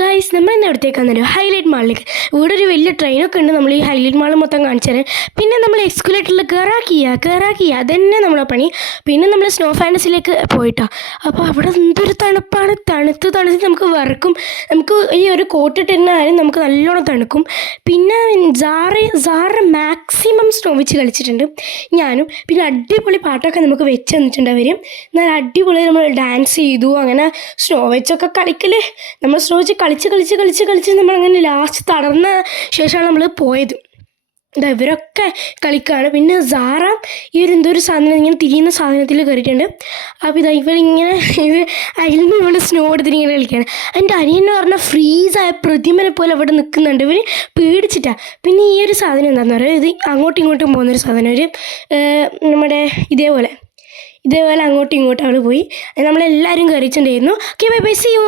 Guys നമ്മൾ ഇന്ന് എവിടത്തേക്കാണെന്നറിയോ highlight മാളിലേക്ക്. ഇവിടെ ഒരു വലിയ ട്രെയിനൊക്കെ ഉണ്ട്. നമ്മൾ ഈ ഹൈലൈറ്റ് മാൾ മൊത്തം കാണിച്ചു തരാൻ. പിന്നെ നമ്മൾ എക്സ്കുലേറ്ററിൽ കയറാക്കിയ അതന്നെ നമ്മളെ പണി. പിന്നെ നമ്മൾ സ്നോ ഫാൻറ്റസിയിലേക്ക് പോയിട്ടാണ്. അപ്പോൾ അവിടെ എന്തൊരു തണുപ്പാണ്. തണുത്ത് നമുക്ക് വിറക്കും. നമുക്ക് ഈ ഒരു കോട്ട് ഇട്ടിരുന്നാലും നമുക്ക് നല്ലോണം തണുക്കും. പിന്നെ സാറ മാക്സിമം സ്നോ വെച്ച് കളിച്ചിട്ടുണ്ട് ഞാനും. പിന്നെ അടിപൊളി പാട്ടൊക്കെ നമുക്ക് വെച്ച് തന്നിട്ടുണ്ട് അവർ. എന്നാൽ അടിപൊളി നമ്മൾ ഡാൻസ് ചെയ്തു. അങ്ങനെ സ്നോ വെച്ചൊക്കെ കളിക്കൽ നമ്മൾ സ്നോ വെച്ച് കളിച്ച് നമ്മളങ്ങനെ ലാസ്റ്റ് തളർന്ന ശേഷമാണ് നമ്മൾ പോയത്. ഇവരൊക്കെ കളിക്കുകയാണ്. പിന്നെ സാറ ഈ ഒരു എന്തോ ഒരു സാധനം ഇങ്ങനെ തിരിയുന്ന സാധനത്തിൽ കയറിയിട്ടുണ്ട്. അപ്പോൾ ഇവരിങ്ങനെ അതിൽ നിന്ന് ഇവിടെ സ്നോ എടുത്തിട്ട് ഇങ്ങനെ കളിക്കുകയാണ്. എൻ്റെ അനിയൻ പറഞ്ഞാൽ ഫ്രീസായ പ്രതിമനെ പോലെ അവിടെ നിൽക്കുന്നുണ്ട്. ഇവർ പേടിച്ചിട്ടാണ്. പിന്നെ ഈ ഒരു സാധനം എന്താണെന്ന് പറയുക, ഇത് അങ്ങോട്ടും ഇങ്ങോട്ടും പോകുന്നൊരു സാധനം. ഒരു നമ്മുടെ ഇതേപോലെ അങ്ങോട്ടും ഇങ്ങോട്ടും അവൾ പോയി. നമ്മളെല്ലാവരും കയറിയിട്ടുണ്ടായിരുന്നു. Okay, bye bye, see U.